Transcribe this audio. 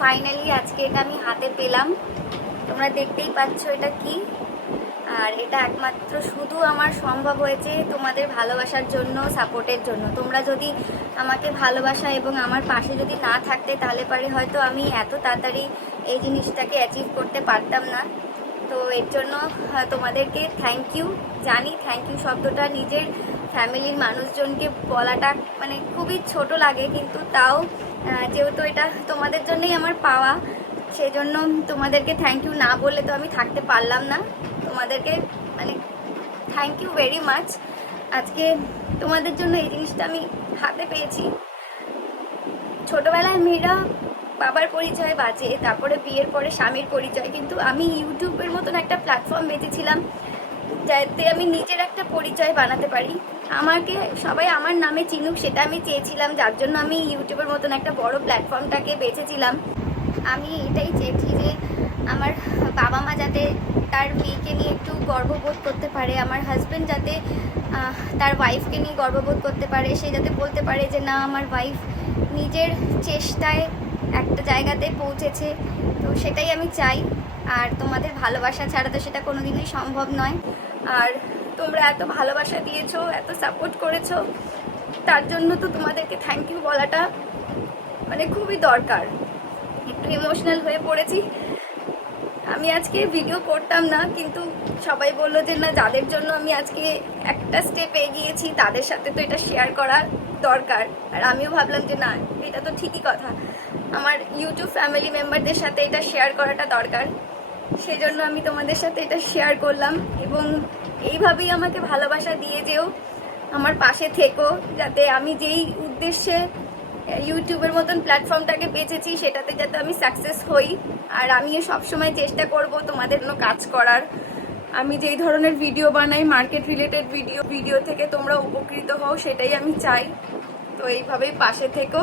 Finally আজকে এটা আমি হাতে পেলাম। তোমরা দেখতেই পাচ্ছ এটা কি। আর এটা একমাত্র শুধু আমার সম্ভব হয়েছে তোমাদের ভালোবাসার জন্য সাপোর্টের জন্য। তোমরা যদি আমাকে ভালোবাসা এবং আমার পাশে যদি না থাকতে, তাহলে পারে হয়তো আমি এত তাড়াতাড়ি এই জিনিসটাকে অ্যাচিভ করতে পারতাম না। তো এর জন্য তোমাদেরকে থ্যাংক ইউ জানি থ্যাংক ইউ শব্দটা নিজের ফ্যামিলির মানুষজনকে বলাটা মানে খুবই ছোট লাগে, কিন্তু তাও যেহেতু এটা তোমাদের জন্যই আমার পাওয়া, সেজন্য তোমাদেরকে থ্যাংক ইউ না বললে তো আমি থাকতে পারলাম না। তোমাদেরকে মানে থ্যাংক ইউ ভেরি মাচ আজকে তোমাদের জন্য এই জিনিসটা আমি হাতে পেয়েছি। ছোটবেলায় মেয়েরা বাবার পরিচয় বাজে, তারপরে বিয়ের পরে স্বামীর পরিচয়, কিন্তু আমি ইউটিউবের মতন একটা প্ল্যাটফর্ম বেঁচেছিলাম। যাতে আমি নিজের একটা পরিচয় বানাতে পারি। আমাকে সবাই আমার নামে চিনুক, সেটা আমি চেয়েছিলাম। যার জন্য আমি ইউটিউবের মতন একটা বড় প্ল্যাটফর্মটাকে বেছেছিলাম। আমি এটাই চেয়েছি যে আমার বাবা মা যাতে তার মেয়েকে নিয়ে একটু গর্ববোধ করতে পারে, আমার হাজব্যান্ড যাতে তার ওয়াইফকে নিয়ে গর্ববোধ করতে পারে, সে যাতে বলতে পারে যে, না, আমার ওয়াইফ নিজের চেষ্টায় একটা জায়গাতে পৌঁছেছে। তো সেটাই আমি চাই। আর তোমাদের ভালোবাসা ছাড়া তো সেটা কোনোদিনই সম্ভব নয়। আর তোমরা এত ভালোবাসা দিয়েছ, এত সাপোর্ট করেছ, তার জন্য তো তোমাদেরকে থ্যাংক ইউ বলাটা মানে খুবই দরকার। একটু ইমোশনাল হয়ে পড়েছি। আমি আজকে ভিডিও করতাম না, কিন্তু সবাই বলল যে, না, যাদের জন্য আমি আজকে একটা স্টেপ এগিয়েছি, তাদের সাথে তো এটা শেয়ার করা দরকার। আর আমিও ভাবলাম যে, না, এটা তো ঠিকই কথা। আমার ইউটিউব ফ্যামিলি মেম্বারদের সাথে এটা শেয়ার করাটা দরকার। সেই জন্য আমি তোমাদের সাথে এটা শেয়ার করলাম এবং এইভাবেই আমাকে ভালোবাসা দিয়ে যেও, আমার পাশে থেকো, যাতে আমি যেই উদ্দেশ্যে ইউটিউবের মতন প্ল্যাটফর্মটাকে বেঁচেছি সেটাতে যাতে আমি সাকসেস হই। আর আমিও সবসময় চেষ্টা করব তোমাদের জন্য কাজ করার। আমি যেই ধরনের ভিডিও বানাই মার্কেট রিলেটেড ভিডিও ভিডিও থেকে তোমরা উপকৃত হও, সেটাই আমি চাই। তো এইভাবেই পাশে থেকো।